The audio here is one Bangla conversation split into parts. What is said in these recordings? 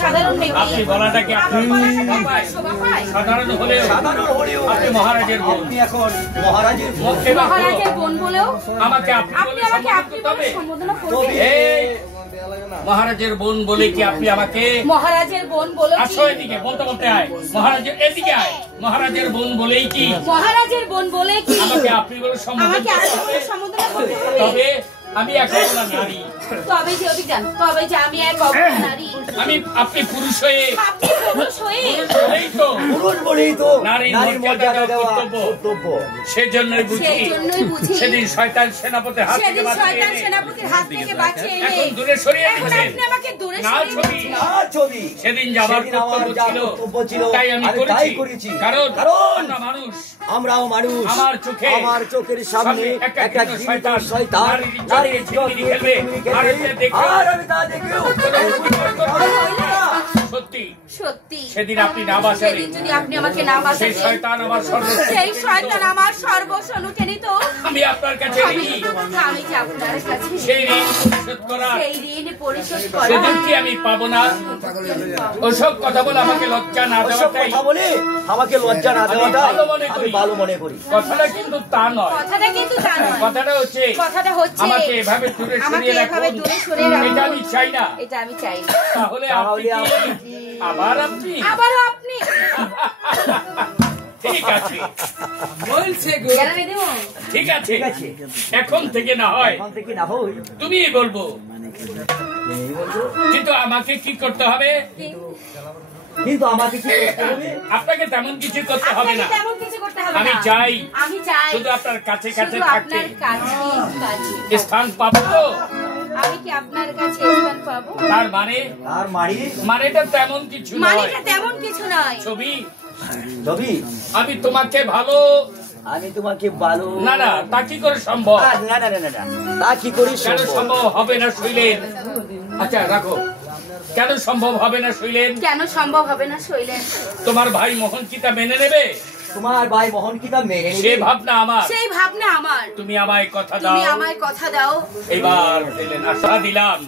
সাধারণ ব্যক্তি বলাটা কি সাধারণ হলেও আপনি মহারাজের বোন, আপনি এখন মহারাজের বোন বলেও আমাকে আপনি বলে সম্বোধন করবেন। মহারাজের বোন বলে কি আপনি আমাকে মহারাজের বোন বলে আসো এদিকে বলতে বলতে আয় মহারাজের এদিকে আয় মহারাজের বোন বলেই কি মহারাজের বোন বলে কি আমাকে আপনি বলে সম্বোধন করতে হবে। তবে আমি এখন নারী, তবে যে অভিযান তবে যে আমি এক নারী, আমি আপনি পুরুষ হয়ে পুরুষ বলেই তো নারীর মর্যাদা কর্তব্য সেজন্যই বুঝি সেদিন শয়তান সেনাপতির হাত থেকে বাঁচিয়ে এনে এখন দূরে সরিয়ে দিয়েছেন। না ছবি সেদিন যাবার কর্তব্য ছিল তাই আমি করেছি, কারণ আমরাও মানুষ, আমার চোখের সামনে একটা শয়তান নারীর ইজ্জত নিয়ে খেলবে আর আমি তা দেখেও সত্যি সেদিন আপনি না বাঁচালেন, সেদিন যদি আপনি আমাকে না বাঁচাতেন সেই শয়তান আমার সর্বস্ব লুটে নিত। আমি আপনার কাছে আমি যে আপনার কাছে সেই ঋণ পরিশোধ করা সেদিন কি আমি পাবো না? ওসব কথা বলে আমাকে লজ্জা না দেওয়াটাই আমাকে লজ্জা না দেওয়াটা আমি ভালো মনে করি। কথাটা কিন্তু তা নয়, কথাটা হচ্ছে আমাকে এভাবে দূরে সরিয়ে রাখুন, এটা আমি চাই না, এটা আমি চাই না। তাহলে আবার আপনি ঠিক আছে বলছে ঠিক আছে এখন থেকে না হয় তুমি বলবো, কিন্তু আমাকে কি করতে হবে? কিন্তু আমাকে কি করতে হবে? আপনাকে তেমন কিছু করতে হবে না, আমি চাই শুধু আপনার কাছে কাছে থাকতে স্থান পাবো তো আমি কি আপনার কাছে স্থান পাবো? তার মানেটা তেমন কিছু নয় ছবি আমি তোমাকে ভালো না তা কি করে সম্ভব? না তা কি করে সম্ভব হবে না শৈলেন? আচ্ছা রাখো, কেন সম্ভব হবে না শৈলেন? তোমার ভাই মোহন কি তা মেনে নেবে? তোমার ভাই মোহন কি তা মেনে নেবে? সেই ভাবনা আমার তুমি আমায় কথা দাও এবার আশা দিলাম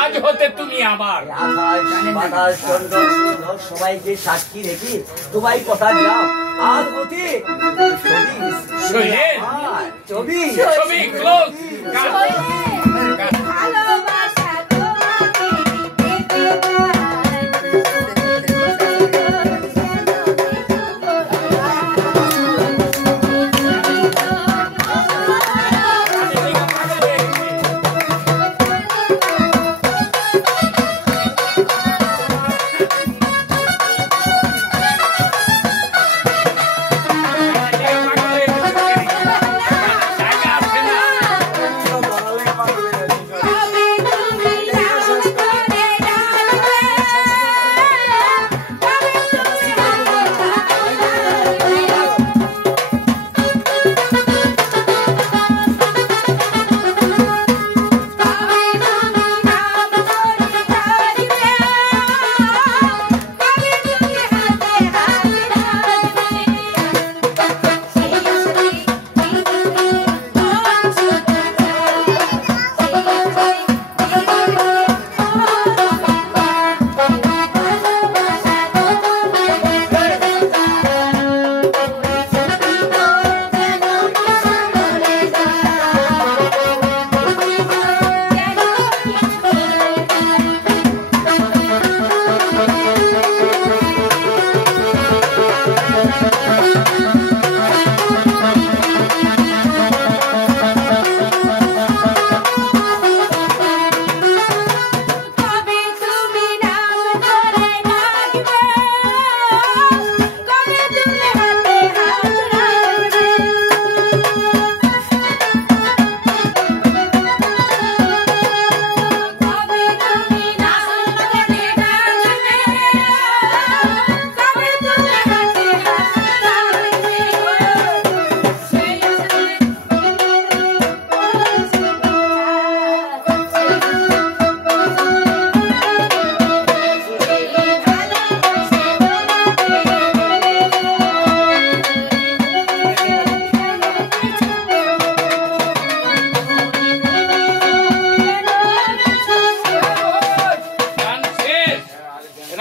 আজ হতে তুমি আমার সবাইকে সাক্ষী রেখে তোমায় কথা দিলাম আজ হতে ছবি ক্লোজ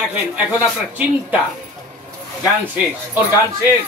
দেখেন এখন আপনার চিন্তা গান শেষ, ওর গান শেষ।